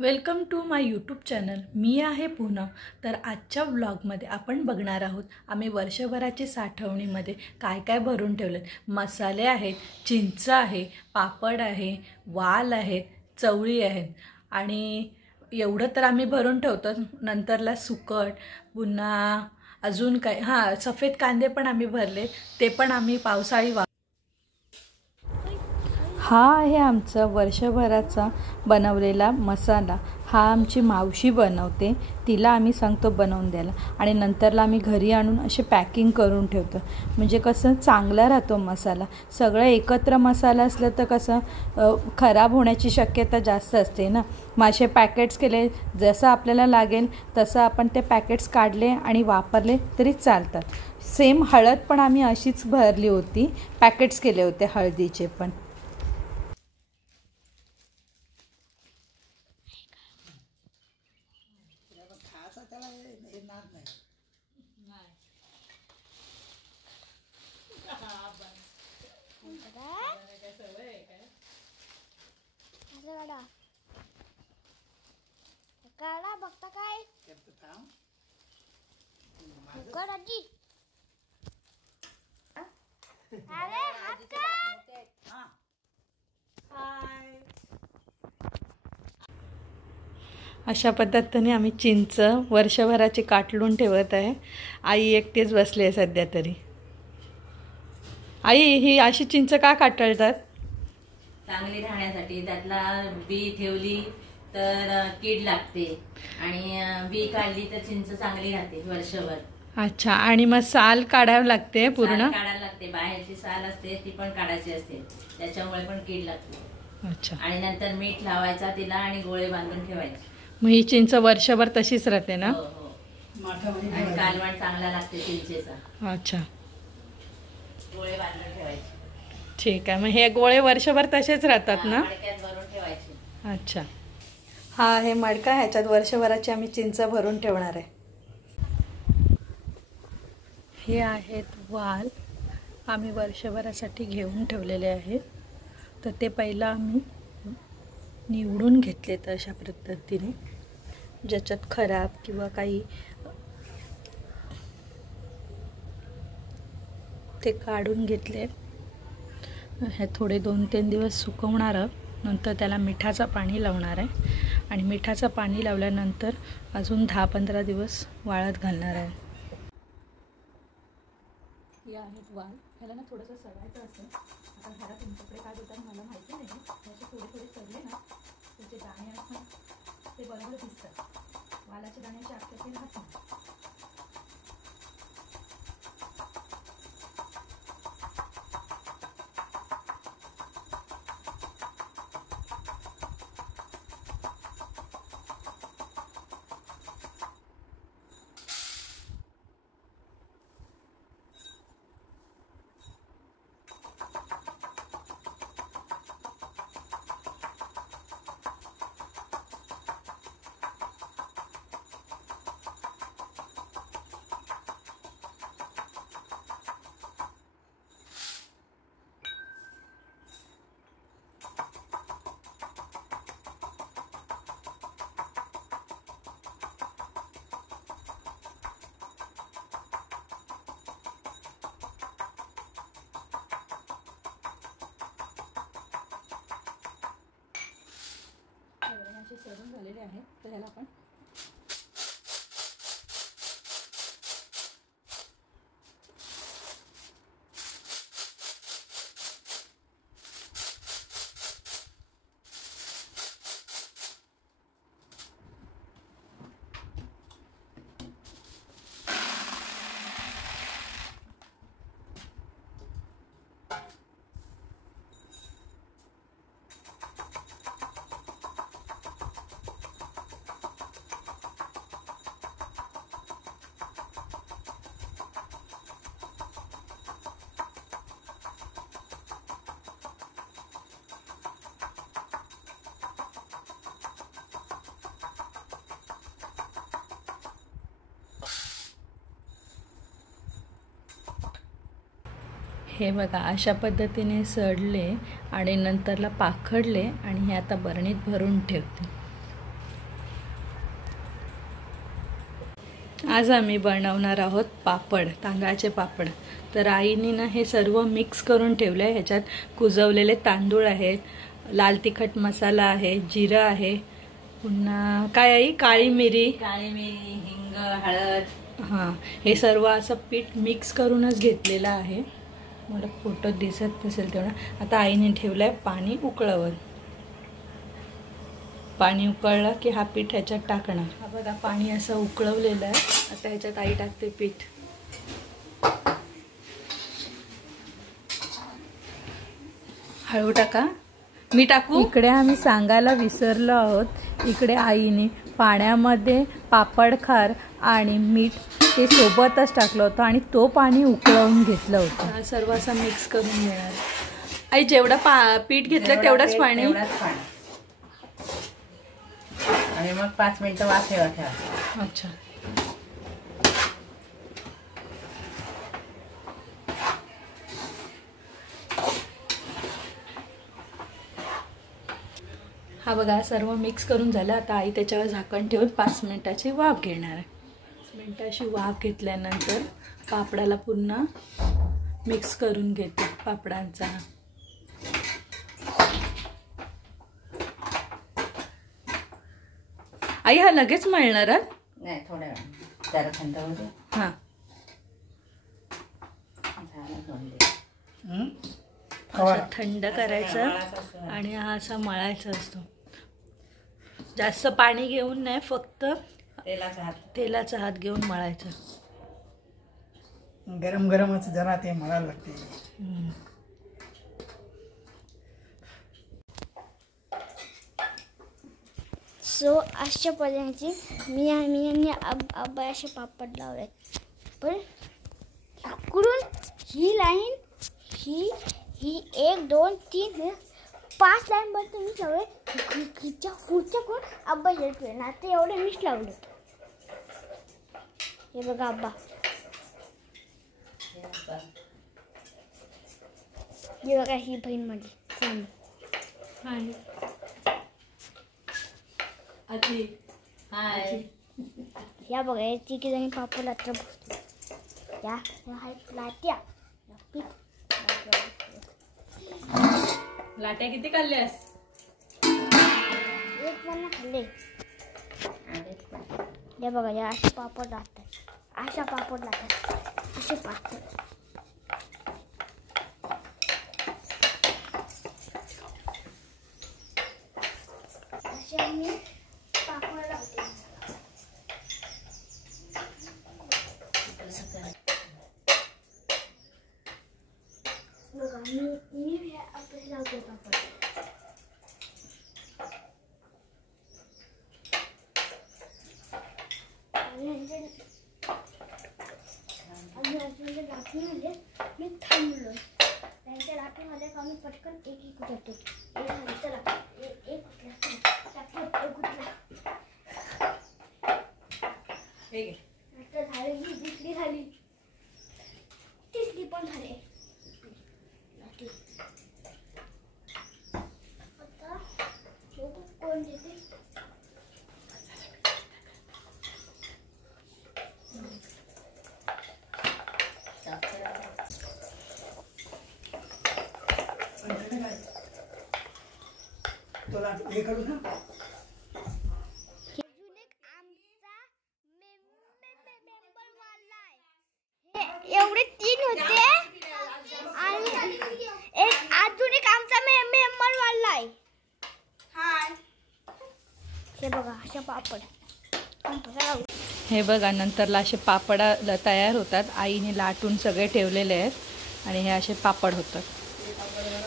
Welcome to my YouTube channel. मी आहे पूनम। तर आजच्या व्लॉगमध्ये आपण बघणार आहोत आम्ही वर्षभराची साठवणीमध्ये काय काय भरून ठेवले। मसाले आहेत, चिंच आहे, पापड आहे, वाल आहेत, चवळी आहेत आणि एवढं तर आम्ही भरून ठेवतो। नंतरला सुकट, पुन्हा अजून काय सफेद कांदे पण आम्ही भरले, ते पण आम्ही पावसाळी हा आहे आमचा वर्षभराचा बनवलेला मसाला। हा आमची मावशी बनवते, तिला आम्ही सांगतो बनवून द्यायला आणि नंतरला आम्ही घरी आणून असे पॅकिंग करून ठेवतो। म्हणजे कसं चांगला राहतो मसाला। सगळं एकत्र मसाला असलं तर कसं खराब होण्याची शक्यता जास्त असते ना। मासे पॅकेट्स केले, जसं आपल्याला लागेल तसं आपण ते पॅकेट्स काढले आणि वापरले तरी चालतात। सेम हळद पण आम्ही अशीच भरली होती, पॅकेट्स केले होते हळदीचे पण। काढा बघता काय आजी अरे हात का अशा पद्धतीने आम्ही चिंच वर्षभराची काटलून ठेवत आहे। आई एकटीच बसली आहे सध्या तरी। आई, ही अशी चिंच का काटळतात? चांगली राहण्यासाठी। त्यातला बी ठेवली तर कीड लागते आणि बी काढली तर चिंच चांगली राहते वर्षभर। अच्छा, आणि मग साल काढावं लागते पूर्ण? काढायला लागते, बाहेरची साल असते ती पण काढायची असते, त्याच्यामुळे पण कीड लागते। अच्छा, आणि नंतर मीठ लावायचा तिला आणि गोळे बांधून ठेवायचे। मग ही चिंच वर्षभर तशीच राहते ना? हो हो, आणि कालवण चांगला लागते चिंचेचा। अच्छा, गोळे बांधून ठेवायचे। ठीक आहे, मग हे गोळे वर्षभर तसेच राहतात ना? मडक्यात भरून ठेवायचे। अच्छा, हा आहे मडका, ह्याच्यात वर्षभराची आम्ही चिंच भरून ठेवणार आहे। हे आहेत वाल, आम्ही वर्षभरासाठी घेऊन ठेवलेले आहेत। तर ते पहिला आम्ही निवडून घेतलेत अशा पद्धतीने, ज्याच्यात खराब किंवा काही ते काढून घेतले। हे थोडे 2-3 दिवस सुकवणार आहोत, नंतर त्याला मिठाचं पाणी लावणार आहे आणि मिठाचं पाणी लावल्यानंतर अजून 10-15 दिवस वाळत घालणार आहे। हे आहेत वाल, ह्याला ना थोडंसं सडायचं असतं। आता घरात तुमच्याकडे काय होतात मला माहिती नाही, ह्याचे थोडे सडले ना त्याचे दाणे असतात ते बरोबर दिसतात। वालाच्या दाण्याचे आकृती राहत नाही। सडून झालेले आहेत, तर ह्याला आपण हे बघा अशा पद्धतीने सडले आणि नंतरला पाखडले आणि हे आता बरणीत भरून ठेवते। आज आम्ही बनवणार आहोत पापड, तांदळाचे पापड. तर आईने ना हे सर्व मिक्स करून ठेवलं आहे. ह्याच्यात कुजवलेले तांदूळ आहेत, लाल तिखट मसाला आहे, जिरं आहे, पुन्हा काय आई, काळी मिरी, हिंग, हळद. हां, हे सर्व असं पीठ मिक्स करूनच घेतलेलं आहे. मला फोटो दिसत नसेल तेवढा. आता आईने ठेवलं आहे पाणी उकळवत. पाणी उकळलं की हा पीठ ह्याच्यात टाकणार. हा बघा पाणी असं उकळवलेलं आहे. आता ह्याच्यात आई टाकते पीठ. हळू टाका. मी टाकू? इकडे आम्ही सांगायला विसरलो आहोत. इकडे आईने पाण्यामध्ये पापड खार आणि मीठ ते सोबतच टाकलं होतं आणि तो पाणी उकळवून घेतलं होतं. हा सर्व असं मिक्स करून घेणार. आई जेवढं पीठ घेतलं तेवढंच पाणी. आणि मग 5 मिनिटं वाफेवर ठेवा. अच्छा. हा बघा सर्व मिक्स करून झालं. आता आई त्याच्यावर झाकण ठेवून 5 मिनिटाची वाफ घेणार आहे. 5 मिनिटाची वाफ घेतल्यानंतर पापडाला पुन्हा मिक्स करून घेते पापडांचा. आई हा लगेच मळणार? नाही, थोड्या वेळ जरा थंड होऊ दे. हां, थंड करायचं आणि हा असा मळायचा असतो. जास्त पाणी घेऊन नाही, फक्त तेलाचा हात घेऊन मळायचं. गरम गरमच जरा ते मळायला लागते. सो अशा पद्धतीने मी आणि आब्बा असे पापड लावले. पण इकडून ही लाईन ही 1 2 3 5 लाईन बघ तुम्ही सगळे हिच्या पुढच्या कोण आब्बा हेल्प केलं. आता एवढे मीच लावले. हे बघा आब्बा, हे बघा ही बहीण माझी. या बघा हे तिघी जणी पापड लाटत बसले. या आहेत लाट्या. लाट्या किती खाल्ल्यास? एक पण खाल्ले. या बघा या असे पापड लागतात. अशा पापड लागतात. असे पापड असे मी पापड लावते. बघा मी आपले लावते पापड. लाटून आले मी थांबलो. त्यांच्या लाटून आले का मी पटकन एक उठवतो. एक झाली, दुसरी झाली, तिसरी पण झाली. आता कोण देते? हे करू ना. एवढे 3 होते आणि एक अजून एक आमचा मेंबर वाढलाय. हे बघा अशा पापड. हे बघा नंतरला असे पापड तयार होतात. आईने लाटून सगळे ठेवलेले आहेत आणि हे असे पापड होतात.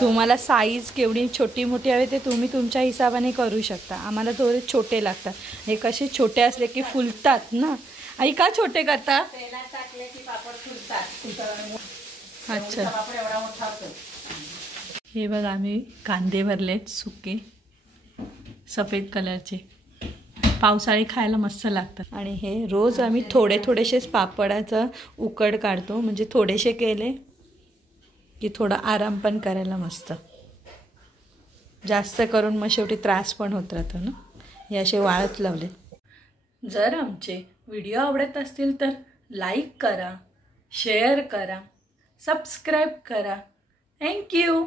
तुम्हाला साईज केवढी छोटी मोठी हवी ते तुम्ही तुमच्या हिशोबाने करू शकता. आम्हाला थोडे छोटे लागतात. हे कसे छोटे असले की फुलतात ना. आई का छोटे करता? तेलात टाकले की पापड फुलतात. अच्छा. पापड एवढा मोठा होतो. हे बघा आम्ही कांदे भरलेत सुके सफेद कलरचे. पावसाळी खायला मस्त लागतात. आणि हे रोज आम्ही थोडेसेच पापडाचं उकड काढतो. म्हणजे थोडेसे केले की थोडा आराम पण करायला मस्त. जास्त करून मग शेवटी त्रास पण होत राहतो ना. हे असे वाळत लावले. जर आमचे व्हिडिओ आवडत असतील तर लाईक करा, शेअर करा, सबस्क्राईब करा. थँक्यू.